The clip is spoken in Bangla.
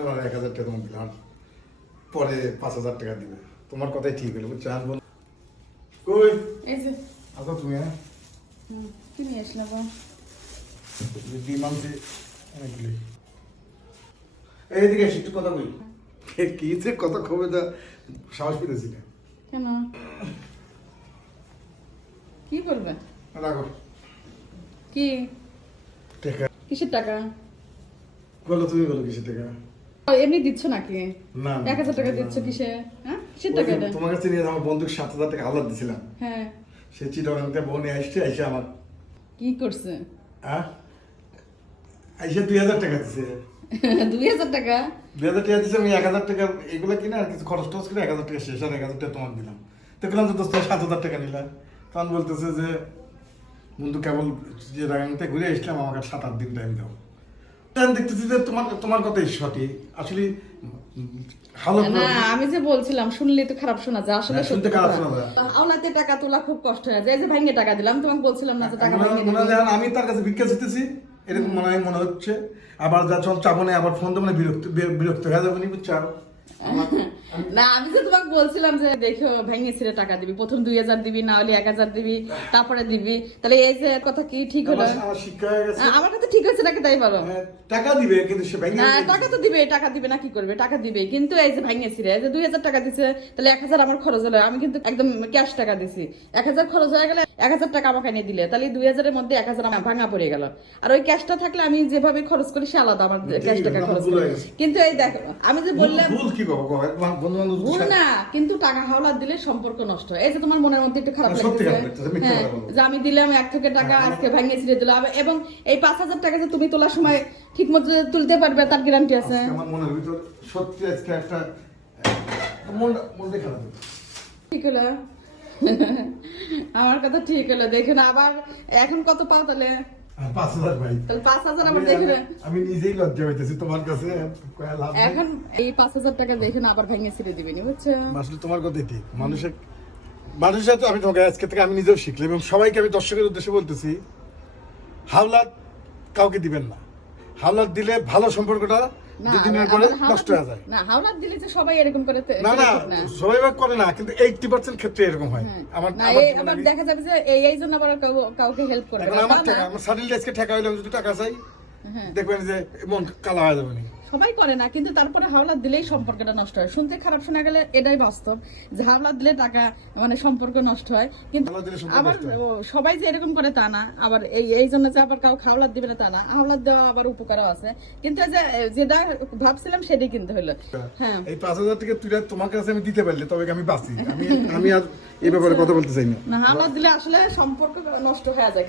আর এক হাজার টাকা তোমাকে দিলাম পরে পাঁচ হাজার টাকা দিবে। তোমার কথাই ঠিক হলো বুঝছ? আর কই? এই যে। আসো তুমি হ্যাঁ? কি নিয়ে আসলে গো বিমান যে অনেকগুলি। এইদিকে এসে একটু কথা বলি। কি যে কথা খবর দা সাহস পেতেছিলে কেন? কি বলবে রাখো। কি? টাকা। কিসের টাকা? বলো তুমি বলো কিসের টাকা? এমনি দিচ্ছ নাকি? না। এক হাজার টাকা দিচ্ছ কিসে? হ্যাঁ? টাকা তোমার কাছে নিয়ে আমার বন্ধুক সাত হাজার টাকা আলাদ দিছিলাম। হ্যাঁ। সে চিটাগাংতে বোনে আসছে আমার কি করছে? হ্যাঁ দুই হাজার টাকা দিছে। দুই হাজার টাকা? দুই হাজার টাকা দিছে আমি এক হাজার টাকা এগুলো কিনে আর কিছু খরচ টরচ করে এক হাজার টাকা শেষ আর এক হাজার টাকা তোমাকে দিলাম। দেখলাম যে দোস্ত সাত হাজার টাকা নিলাম তখন বলতেছে যে বন্ধু কেবল যে রাগাংতে ঘুরে আসলাম আমাকে সাত আট দিন টাইম দাও। টাইম দেখতেছি যে তোমার তোমার কথাই সঠিক। আসলে না আমি যে বলছিলাম শুনলে তো খারাপ শোনা যায় আসলে শুনতে খারাপ কথা। শোনা যায়। আওলাতে টাকা তোলা খুব কষ্ট হয় যায়। যে ভাঙে টাকা দিলাম তোমাকে বলছিলাম না যে টাকা ভাঙে আমি তার কাছে ভিক্ষা চিতেছি এরকম মনে হয় মনে হচ্ছে। আবার যা চল চাবো না আবার ফোন তো মানে বিরক্ত বিরক্ত হয়ে যাব বুঝছ? না আমি যে তোমাকে বলছিলাম যে দেখো ভেঙে ছিঁড়ে টাকা দিবি। প্রথম দুই হাজার দিবি না হলে এক হাজার দিবি তারপরে দিবি। তাহলে এই যে কথা কি ঠিক হলো? আমার ঠিক হয়েছে নাকি? তাই বলো হ্যাঁ, টাকা দিবে কিন্তু সে ভেঙে না টাকা তো দিবে টাকা দিবে না কি করবে? টাকা দিবে। কিন্তু এই যে ভাঙে ছিঁড়ে এই যে দুই হাজার টাকা দিছে তাহলে এক হাজার আমার খরচ হলো। আমি কিন্তু একদম ক্যাশ টাকা দিছি। এক হাজার খরচ হয়ে গেলে এক হাজার টাকা আমাকে এনে দিলে। তাহলে দুই হাজারের মধ্যে এক হাজার আমার ভাঙা পড়ে গেল। আর ওই ক্যাশটা থাকলে আমি যেভাবে খরচ করি সে আলাদা আমার ক্যাশ টাকা খরচ করি। কিন্তু এই দেখো আমি যে বললাম ভুল কি কব বন্ধু বান্ধব না কিন্তু টাকা হাওলাত দিলে সম্পর্ক নষ্ট। এই যে তোমার মনের মধ্যে একটু খারাপ মিথ্যা হ্যাঁ, যে আমি দিলাম এক থেকে টাকা হ্যাঁ, আজকে ভাঙিয়ে ছিঁড়ে দিলাম এবং এই পাঁচ হাজার টাকা যে তুমি তোলার সময় ঠিক মতো তুলতে পারবে তার গ্যারান্টি আছে। আমার মনের ভিতর সত্যি আজকে একটা মন মনটা খারাপ ঠিক হলো। আমার কথা ঠিক হলো। দেখুন আবার এখন কত পাও তাহলে? আবার আমি- নিজেই লজ্জা হইতেছি তোমার কাছে কয়া লাভ নেই। এখন এই পাঁচ হাজার টাকা দেখুন আবার ভেঙে ছিঁড়ে দিবেনি বুঝছ? আসলে তোমার কথাই ঠিক। মানুষের মানুষের সাথে আমি তোমাকে আজকে থেকে আমি নিজেও শিখলাম এবং সবাইকে আমি দর্শকের উদ্দেশ্যে বলতেছি হাওলাত কাউকে দিবেন না। হাওলাত দিলে ভালো সম্পর্কটা দুদিনের পরে নষ্ট হয়ে যায় না হাওলাত দিলে যে সবাই এরকম করে না না সবাই ভাগ করে না কিন্তু এইটটি পার্সেন্ট ক্ষেত্রে এরকম হয় হ্যাঁ। আমার আমার দেখা যাবে যে এই এই জন্য আবার কাউকে হেল্প করবে আমার টাকা। আমার সাডিল আজকে টাকা হইলাম যদি টাকা চাই। দেখবেন যে মন কালা হয়ে যাবে সবাই করে না কিন্তু তারপরে হাওলাত দিলেই সম্পর্কটা নষ্ট হয়। শুনতে খারাপ শোনা গেলে এটাই বাস্তব যে হাওলাত দিলে টাকা মানে সম্পর্ক নষ্ট হয়। কিন্তু আবার সবাই যে এরকম করে তা না আবার এই এই জন্য যে আবার কাউ হাওলাত দিবে না তা না হাওলাত দেওয়া আবার উপকারও আছে। কিন্তু যে যেটা ভাবছিলাম সেটাই কিন্তু হলো। হ্যাঁ। এই পাঁচ হাজার টাকা তুই তোমার কাছে আমি দিতে পারলে তবে আমি বাঁচি? আমি আমি আর এই ব্যাপারে কথা বলতে চাই না। না হাওলাত দিলে আসলে সম্পর্ক নষ্ট হয়ে যায়।